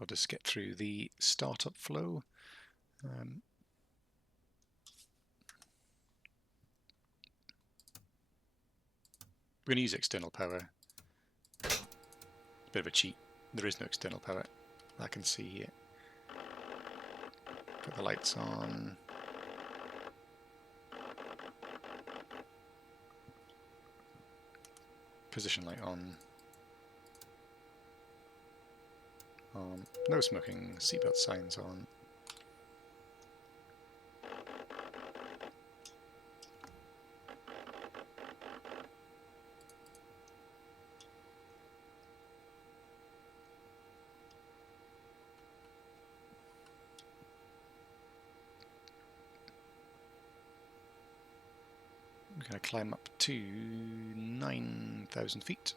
I'll just get through the startup flow. We're going to use external power. Bit of a cheat. There is no external power. I can see here. Put the lights on. Position light on. No smoking. Seatbelt signs on. We're going to climb up to 9,000 feet.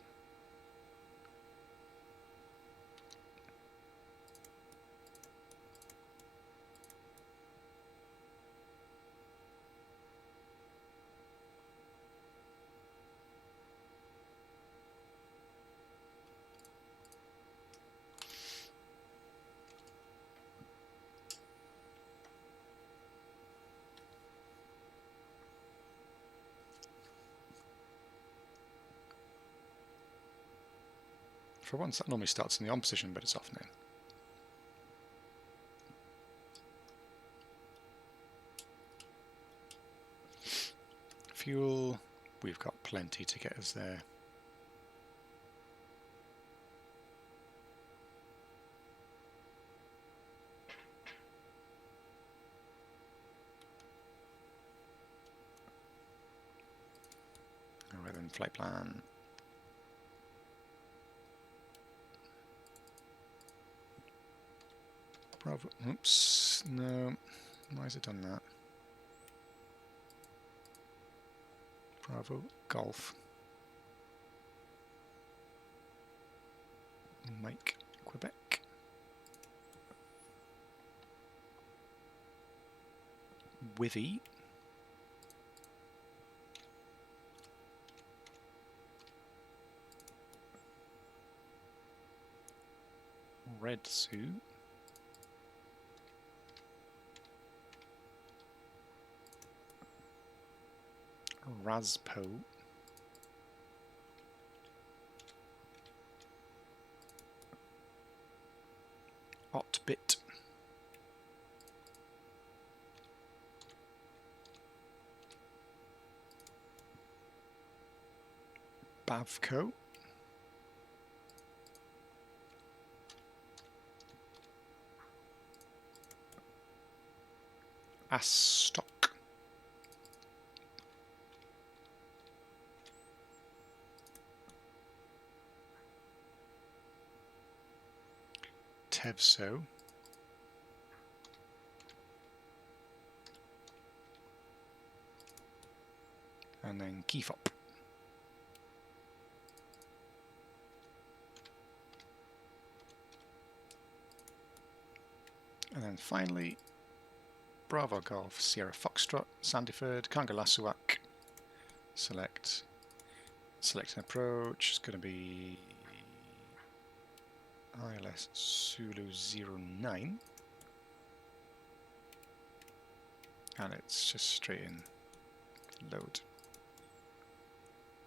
For once, that normally starts in the on position, but it's off now. Fuel, we've got plenty to get us there. Alright then, flight plan. Bravo, oops, no, why has it done that? Bravo, Golf. Mike, Quebec. Withy. Red Sioux. Raspo. Otbit. Bavco. Asstock. Tevso. And then Keefop. And then finally, Bravo Golf, Sierra Foxtrot, Sandyford, Kangerlussuaq. Select an approach. It's going to be ILS Zulu 09. And it's just straight in. Load.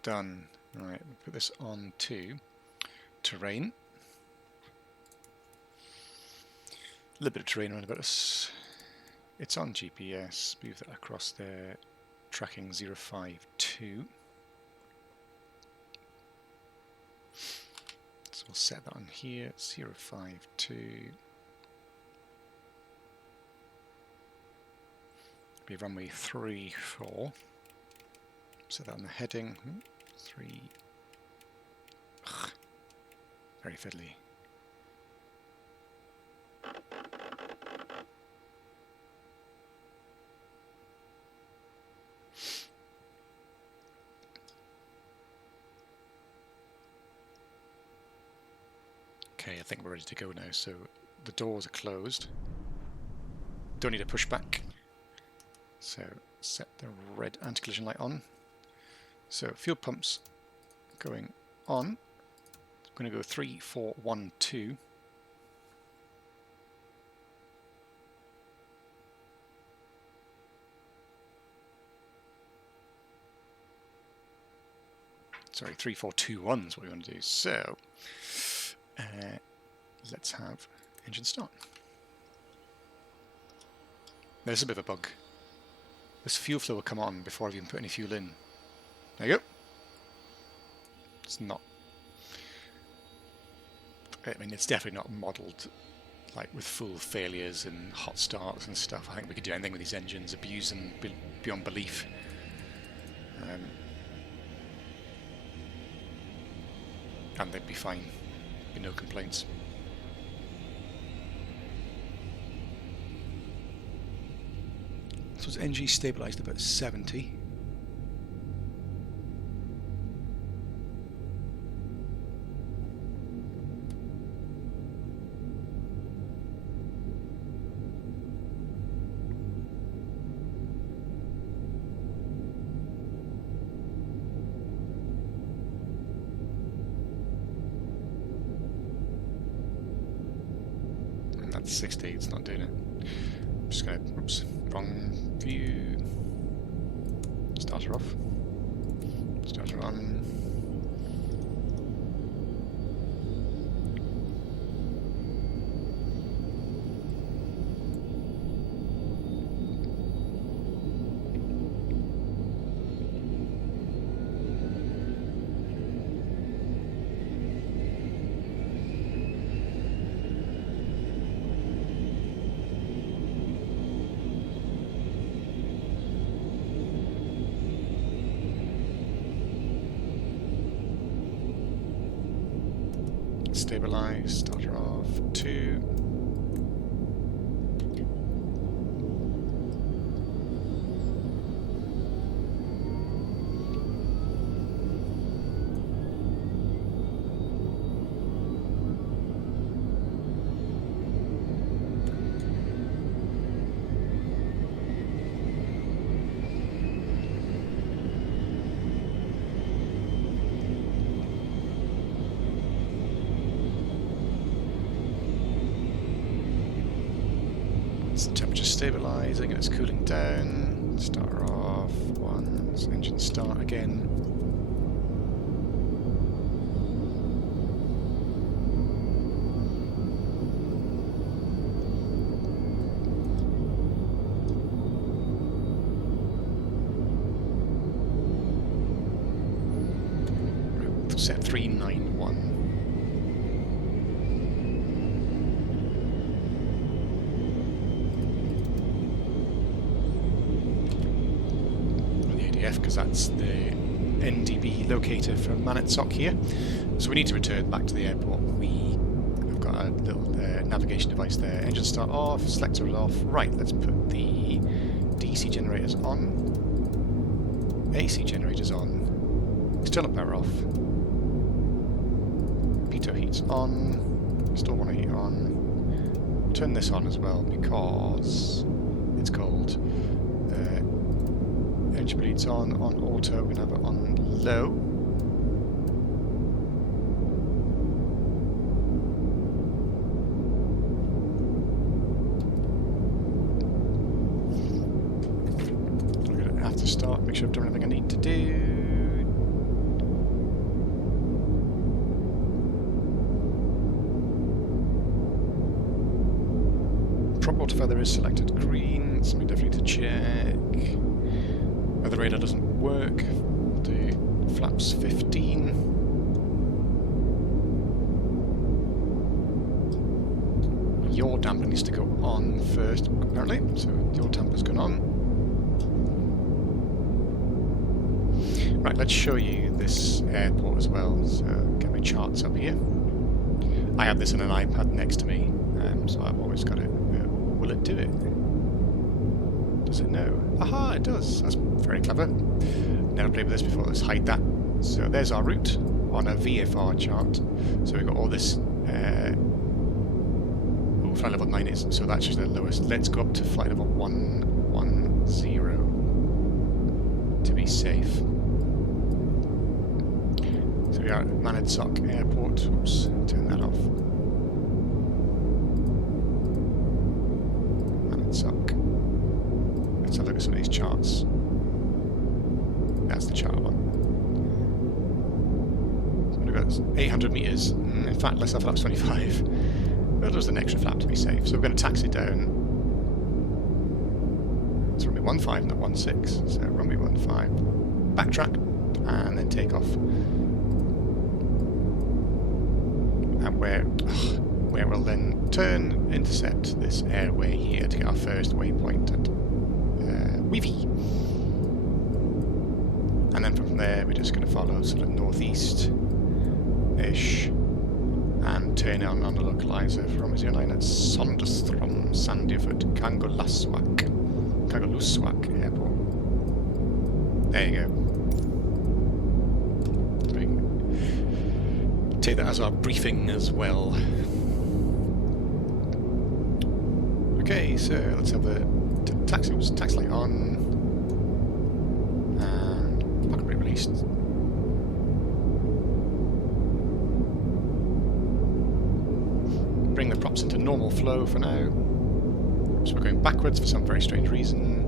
Done. Right, we'll put this on to terrain. A little bit of terrain around about us. It's on GPS. Move that across there. Tracking 052. So we'll set that on here. 052. Be runway 34. Set that on the heading. 3. Ugh. Very fiddly. Okay, I think we're ready to go now. So the doors are closed. Don't need to push back. So set the red anti-collision light on. So fuel pumps going on. I'm going to go 3, 4, 1, 2. sorry, 3421 is what we want to do. So let's have engine start. There's a bit of a bug. This fuel flow will come on before I've even put any fuel in. There you go. It's not. I mean, it's definitely not modelled like with full failures and hot starts and stuff. I think we could do anything with these engines, abuse them beyond belief. And they'd be fine. Be no complaints. So it's NG stabilised about 70. And that's 60, it's not doing it. I'm just going to, oops, wrong view. Starter off. Starter on. Stabilize, starter off, 2. It's the temperature stabilizing and it's cooling down. Starter off, 1, engine start again. Set 391. Because that's the NDB locator for Manitsoq here. So we need to return back to the airport. We've got a little navigation device there. Engine start off, selector off. Right, let's put the DC generators on, AC generators on, external power off, pitot heats on, store water heat on. Turn this on as well because it's cold. Engine bleeds on auto, we're going to have it on low. I'm going to have to start, make sure I've done everything I need to do. Prop auto feather is selected green, something definitely to check. The radar doesn't work. We'll do flaps 15. Yaw damper needs to go on first, apparently. So yaw damper's gone on. Right, let's show you this airport as well. So get my charts up here. I have this on an iPad next to me, so I've always got it. Will it do it? Does it know? Aha, it does. That's very clever. Never played with this before. Let's hide that. So there's our route on a VFR chart. So we've got all this. Flight level 9 is. So that's just the lowest. Let's go up to flight level 110 to be safe. So we are at Manitsoq Airport. Oops, turn that off. Manitsoq. Let's have a look at some of these charts. That's the chart one. it's 800 metres. In fact, let's have flaps 25. But there's an extra flap to be safe. So we're going to taxi down. It's runway 15, not 16. So runway 15. Backtrack and then take off. And where we'll then turn, intercept this airway here to get our first waypoint at Weavy. And then from there we're just going to follow sort of northeast-ish and turn on the localizer from 09 at Sonderstrom, Sandefjord, Kangerlussuaq Airport. There you go. Take that as our briefing as well. Okay, so let's have the taxi light on and parking brake released. Bring the props into normal flow for now. So we're going backwards for some very strange reason.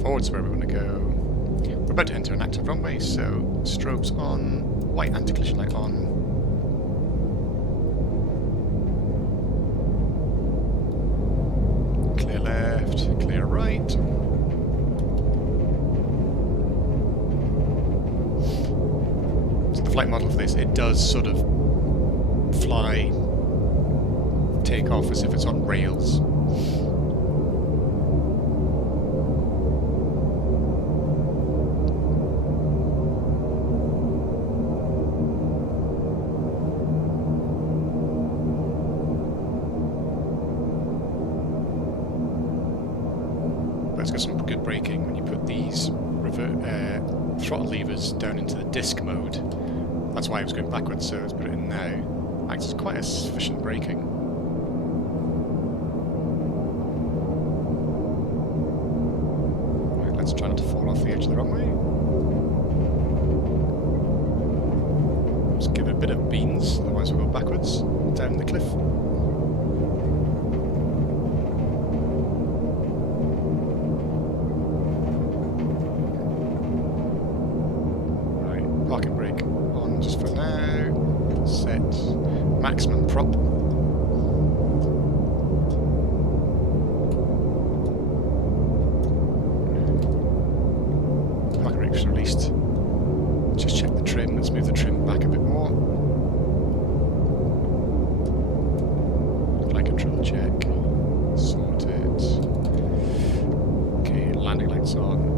Forwards where we want to go. We're about to enter an active runway, so strobes on, white anti-collision light on. Clear left, clear right. So the flight model for this, it does sort of fly, take off as if it's on rails. It's got some good braking when you put these throttle levers down into the disc mode. That's why I was going backwards, so let's put it in now. Acts as quite a sufficient braking. Right, let's try not to fall off the edge of the runway. Just give it a bit of beans, otherwise we'll go backwards down the cliff. Parking brake on just for now. Set maximum prop. Parking brake's released. Just check the trim. Let's move the trim back a bit more. Flight control check. Sorted. Okay, landing lights on.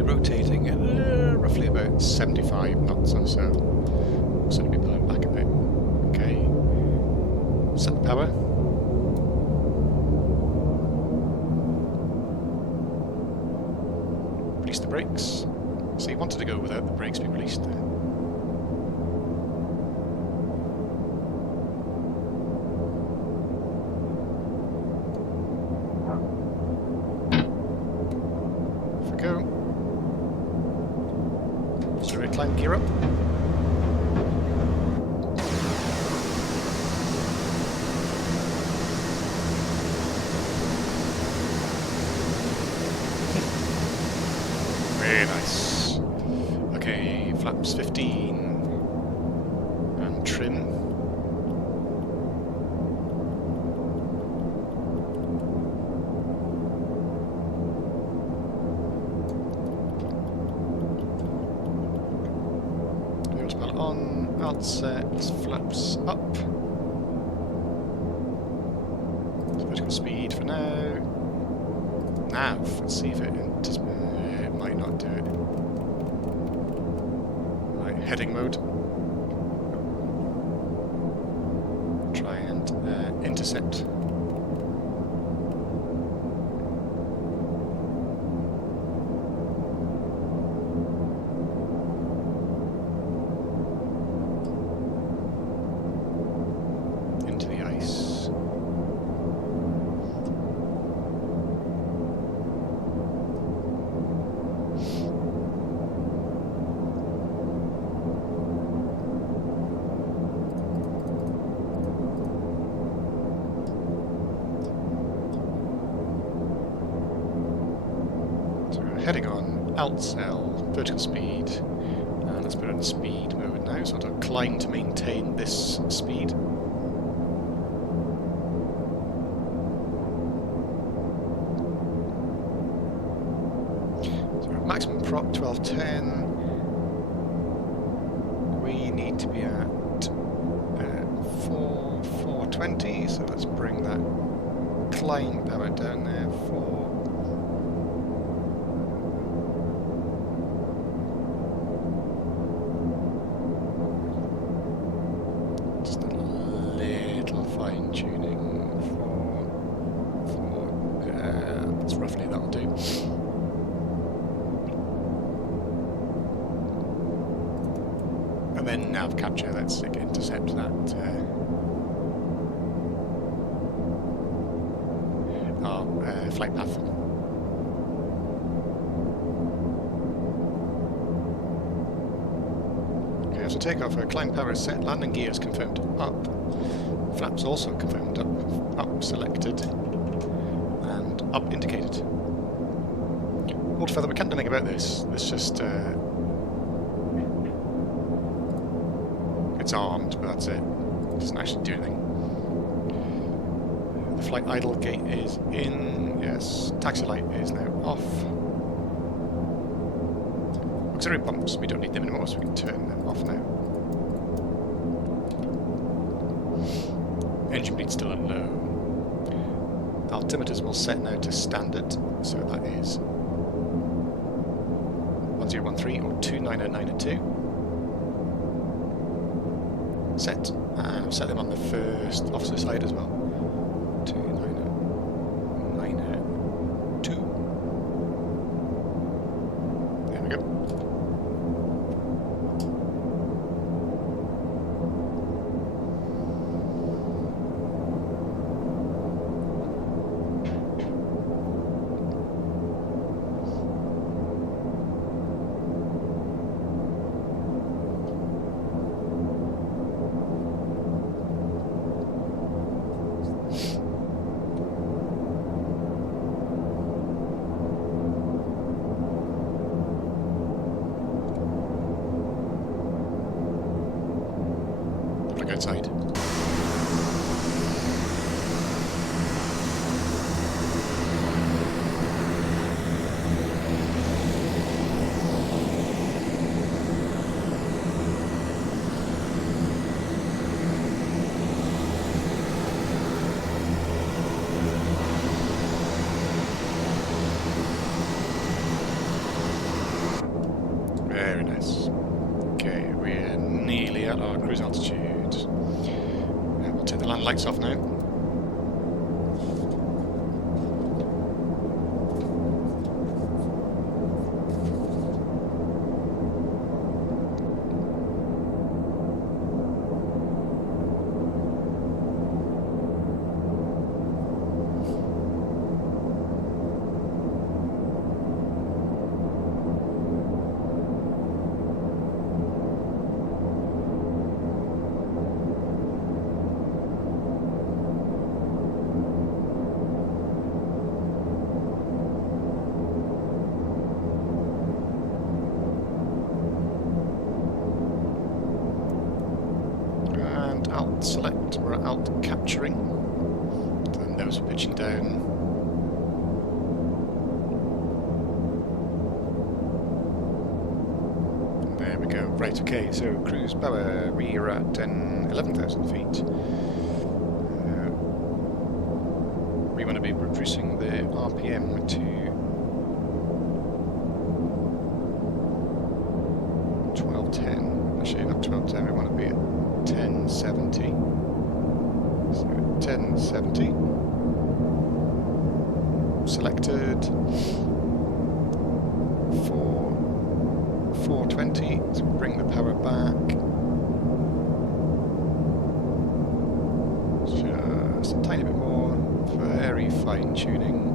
Rotating at roughly about 75 knots or so. So it'll be blown back a bit. Okay. Set the power. Release the brakes. So you wanted to go without the brakes being released there. Off we go. Climb gear up. Very nice. Okay, flaps 15 and trim. On, outset, flaps up. Vertical speed for now. Nav, let's see if it might not do it. Right, heading mode. Try and intercept. heading on, alt cell, vertical speed, and let's put it on speed mode now, so it'll climb to maintain this speed. So our maximum prop 1210. We need to be at 420, so let's bring that climb power down there. 4. Just a little fine tuning. 4. That's roughly that'll do. And then nav capture, let's intercept that flight path. Okay, so takeoff, climb power is set, landing gears confirmed up, flaps also confirmed up selected, and up indicated. Altogether, we can't do anything about this. It's just it's armed, but that's it. It doesn't actually do anything. The flight idle gate is in, yes. Taxi light is now off. Auxiliary pumps, we don't need them anymore, so we can turn them off now. Engine bleed still at low. Altimeters will set now to standard, so that is 1013 or 290902. Set, and I've set them on the first officer side as well. 290902. There we go. Outside. Very nice. Okay, we're nearly at our cruise altitude. We'll turn the land lights off now. Alt select, we're at alt capturing. The nose pitching down. There we go. Right, okay, so cruise power, we're at 11,000 feet. We want to be reducing the RPM to 1210. Actually, not 1210, we want to be at 1070. So 1070. Selected. 420. So bring the power back. Just a tiny bit more. Very fine tuning.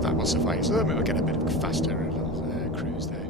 That will suffice. We'll get a bit of faster little cruise there.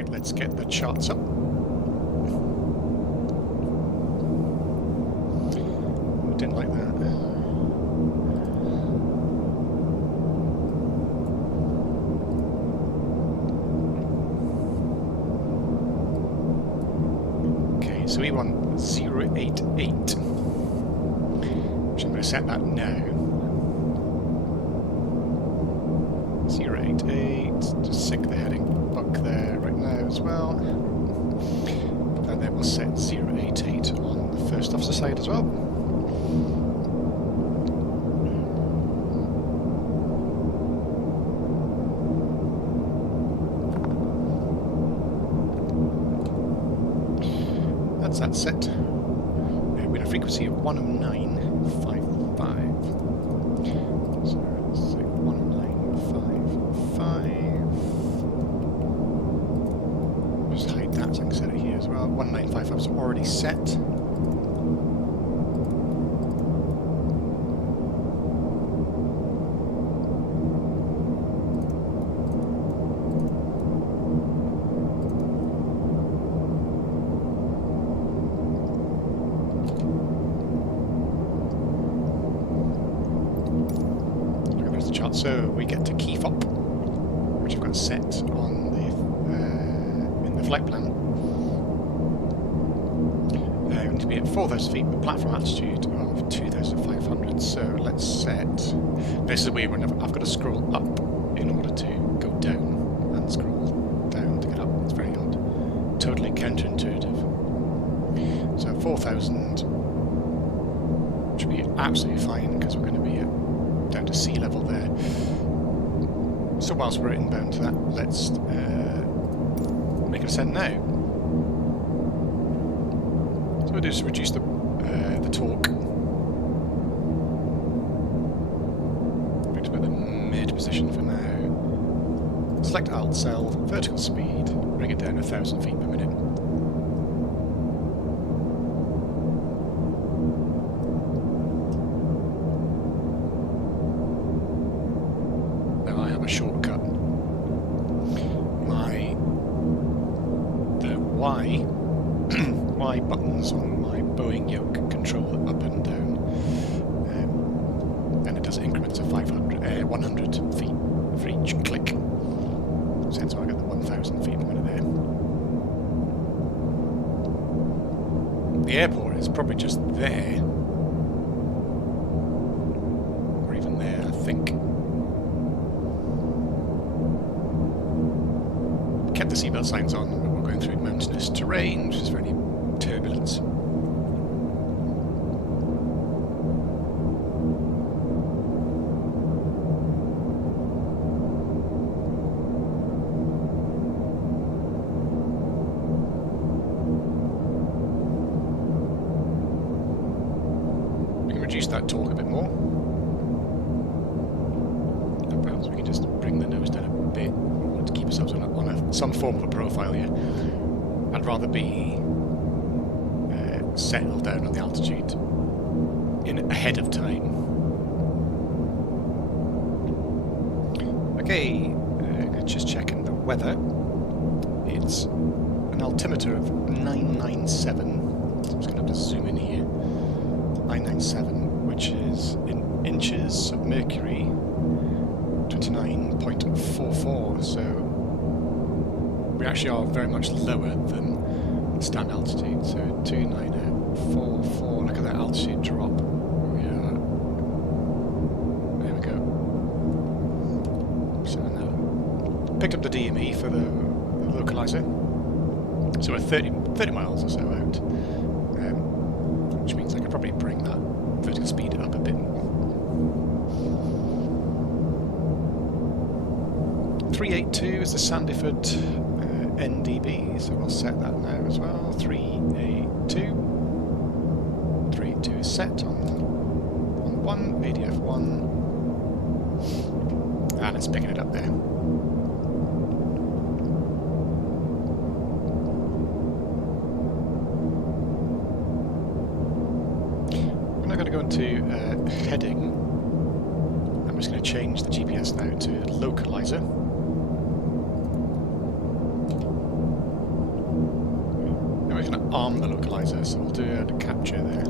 Right, let's get the charts up. Didn't like that. Okay, so we want 088, which I'm going to set that now. 088, just sync the heading book there right now as well. And then we'll set 088 on the first officer side as well. That's that set. With a frequency of 109.55. So let's say 109.55. Just hide that so I can set it here as well. 109.55 is already set. So we get to key fob, which I've got set on the in the flight plan. We need to be at 4,000 feet with platform altitude of 2,500. So let's set. This is a weird one. I've got to scroll up in order to go down, and scroll down to get up. It's very odd. Totally counterintuitive. So 4,000 should be absolutely fine because we're going to be at down to sea level there. So whilst we're inbound to that, let's make a descent now. So we'll do is reduce the torque. Bring it to about the mid position for now. Select Alt Cell, vertical speed, bring it down 1,000 feet per minute. Shortcut. The Y buttons on my Boeing yoke control up and down, and it does increments of 100 feet for each click. So that's why I got the 1,000 feet per minute there. The airport is probably just there, or even there, I think. Kept the seatbelt signs on, but we're going through mountainous terrain, which is very turbulent. We can reduce that torque a bit more. And perhaps we can just bring the nose down a bit. To keep ourselves on some form of a profile here. I'd rather be settled down on the altitude ahead of time. Okay, just checking the weather. It's an altimeter of 997. So I'm just going to have to zoom in here. 997, which is in inches of mercury. 29.44, so we actually are very much lower than the stand altitude. So 2944, look at that altitude drop. Yeah. There we go. So now picked up the DME for the localizer. So we're 30 miles or so out, which means I could probably bring that vertical speed up a bit more. 382 is the Sandyford NDB, so we'll set that now as well. 382. 382 is set on 1, ADF 1. And it's picking it up there. We're now going to go into heading. I'm just going to change the GPS now to localizer. arm the localizer, so we'll do a capture there.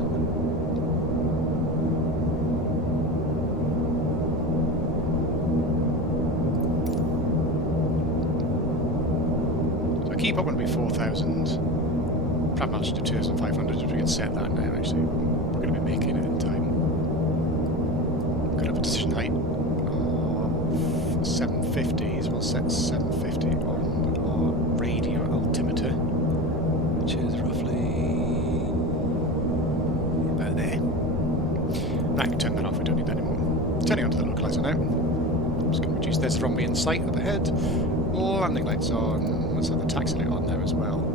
So keep up when we 4,000. Perhaps manage to do 2,500 if we can set that now. Actually, we're going to be making it in time. We're going to have a decision height of 750, so we'll set 750 on our radio altimeter, which is roughly about there. I can turn that off, we don't need that anymore. Turning on to the localizer now. I'm just going to reduce this runway in sight up ahead. Landing lights on. Let's have the taxi light on now as well.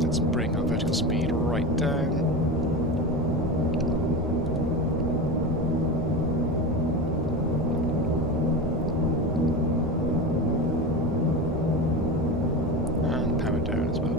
Let's bring our vertical speed right down. And power down as well.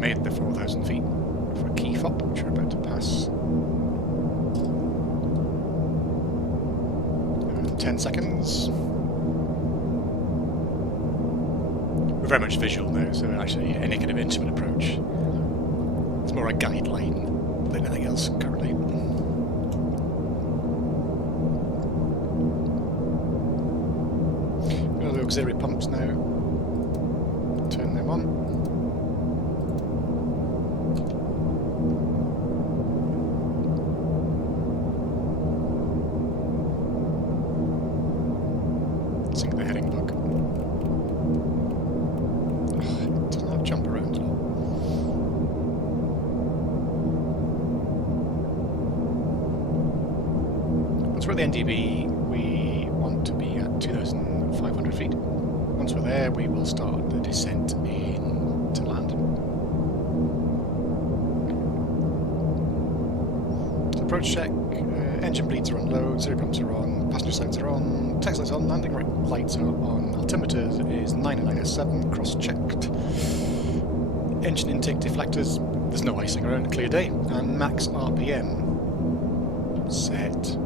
Made the 4,000 feet for a key fob, which we're about to pass. 10 seconds. We're very much visual now, so actually any kind of intimate approach, it's more a guideline than anything else currently. The auxiliary pumps now. Turn them on. Sink the heading plug. It does not jump around at all. Once we're at the NDB, we want to be at 2,500 feet. Once we're there, we will start the descent in to land. So approach check. Engine bleeds are on low, zero pumps are on, passenger signs are on, text lights on, landing lights are on, altimeter is 997, cross-checked. Engine intake deflectors, there's no icing around, clear day, and max RPM set.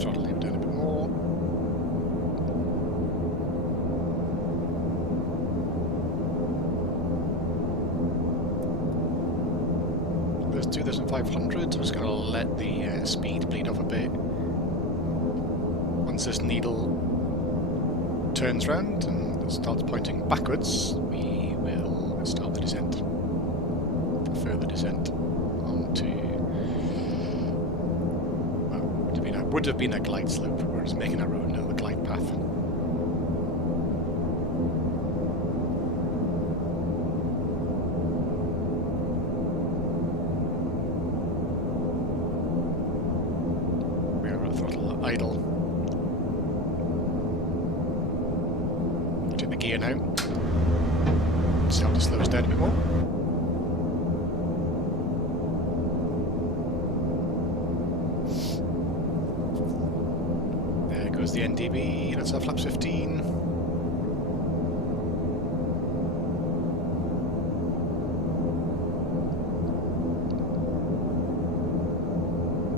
Throttle him down a bit more. There's 2,500, so I'm just going to let the speed bleed off a bit. Once this needle turns round and starts pointing backwards, we will start the descent. Further descent onto... would have been a glide slope, we're just making a road now, a glide path. We are at throttle idle. Take the gear now. See how to slow us down a bit more. The NDB, let's have flaps 15.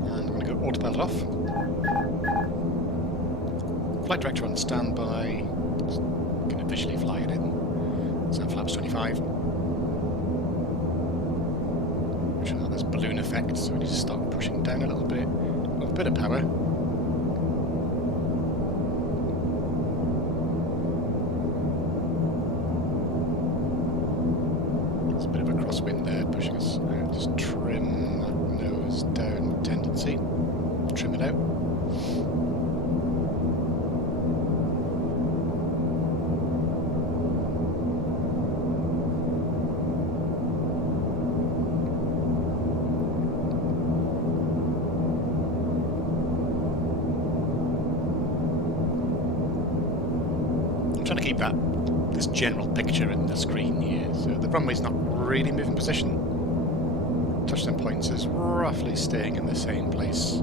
And I'm going to go autopilot off. Flight director on standby. Just going to visually fly it in. So flaps 25. Which is this balloon effect, so we need to start pushing down a little bit. With a bit of power. Wind there pushing us out. Just trim that nose down tendency. Trim it out. this general picture in the screen here. So the runway's not really moving position. Touchdown points is roughly staying in the same place.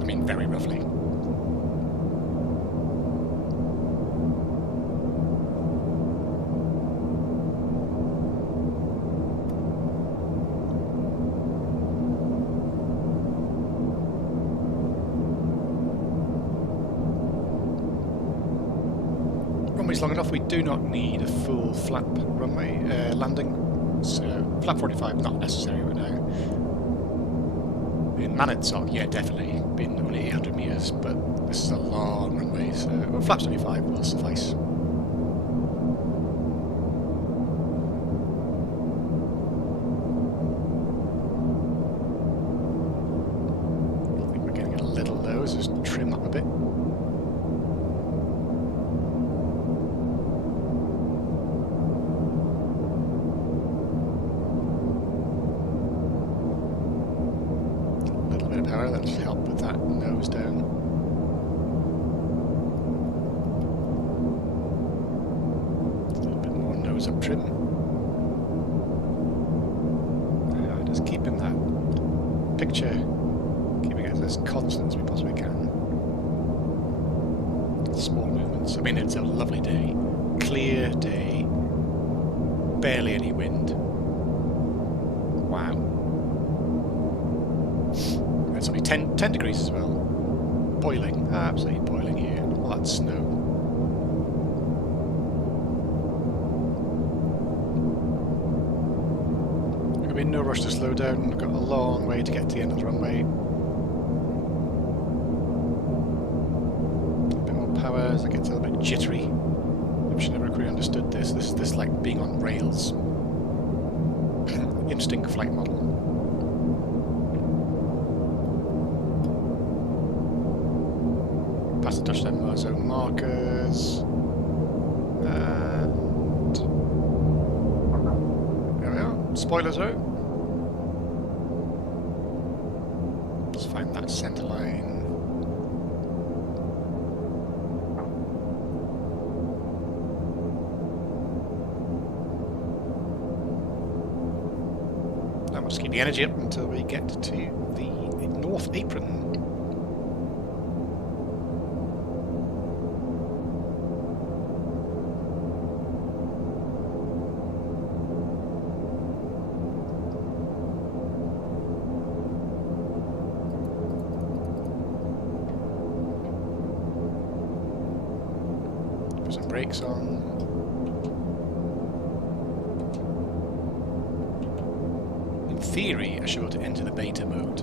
I mean, very roughly. Runway's long enough, we do not need a full flap runway landing, so flap 45 not necessary right now. In Manitsoq, yeah, definitely, been only 800 metres, but this is a long runway, so well, flap 75 will suffice. I think we're getting it a little low, so just trim up a bit. Power, that'll help with that nose down. A little bit more nose up trim. Just keeping that picture, keeping it as constant as we possibly can. Small movements. I mean, it's a lovely day. Clear day. Barely any wind. Wow. It's only 10 degrees as well. Boiling, absolutely boiling here. All that snow. There'll be no rush to slow down. We've got a long way to get to the end of the runway. A bit more power as it gets a little bit jittery. I've never really understood this. This like being on rails. Interesting flight model. Past the touchdown zone markers, and there we are, spoilers out. Let's find that centre line. Now we'll just keep the energy up until we get to the North Apron. Some brakes on. In theory, I should be able to enter the beta mode,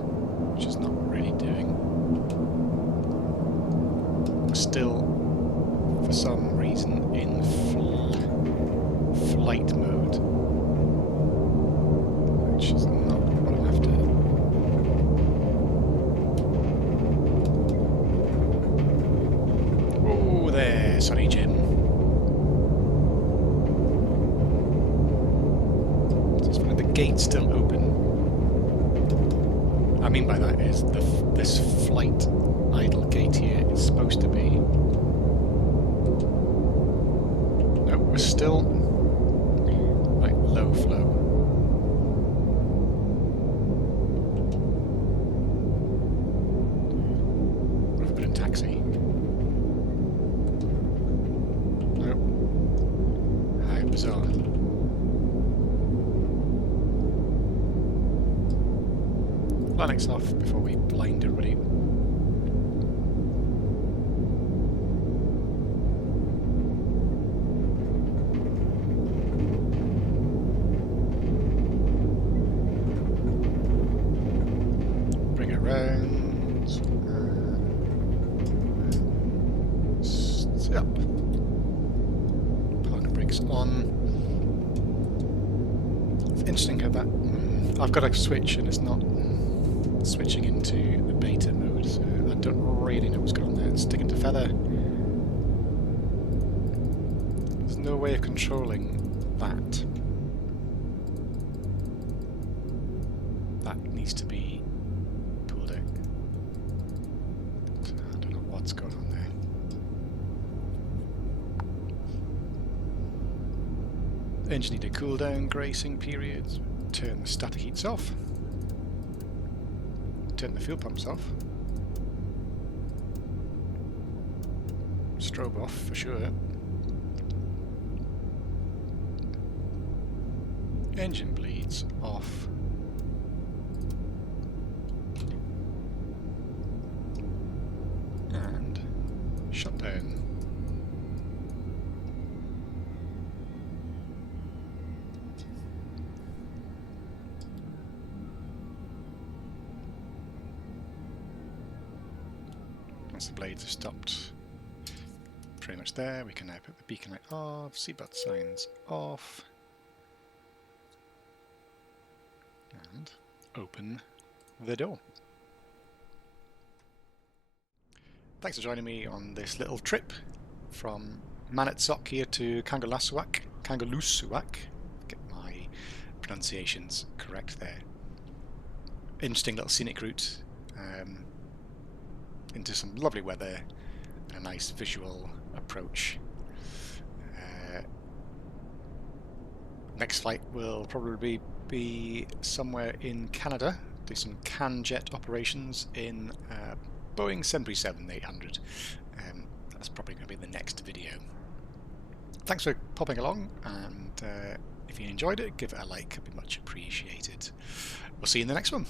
which is not really doing. Still, for some reason, in flight mode, which is not what I'm after. Oh, there, sorry, Jim. Gate's still open. I mean by that is this flight idle gate here is supposed to be. No, we're still like low flow. We've put in taxi. Nope. How bizarre. Landing's off before we blind everybody. Bring it round. Yep. Parking brakes on. It's interesting how that. I've got a switch and it's not switching into the beta mode, so I don't really know what's going on there. It's sticking to feather. There's no way of controlling that. That needs to be pulled out. So, I don't know Engine need a cool down gracing period. Turn the static heats off. Turn the fuel pumps off. Strobe off for sure. Engine bleeds off. And shut down. Once the blades have stopped pretty much there, we can now put the beacon light off, seatbelt signs off, and open the door. Thanks for joining me on this little trip from Manitsoq here to Kangerlussuaq. Get my pronunciations correct there. Interesting little scenic route into some lovely weather and a nice visual approach. Next flight will probably be somewhere in Canada, do some CanJet operations in Boeing 737-800. That's probably going to be the next video. Thanks for popping along, and if you enjoyed it, give it a like, it'd be much appreciated. We'll see you in the next one.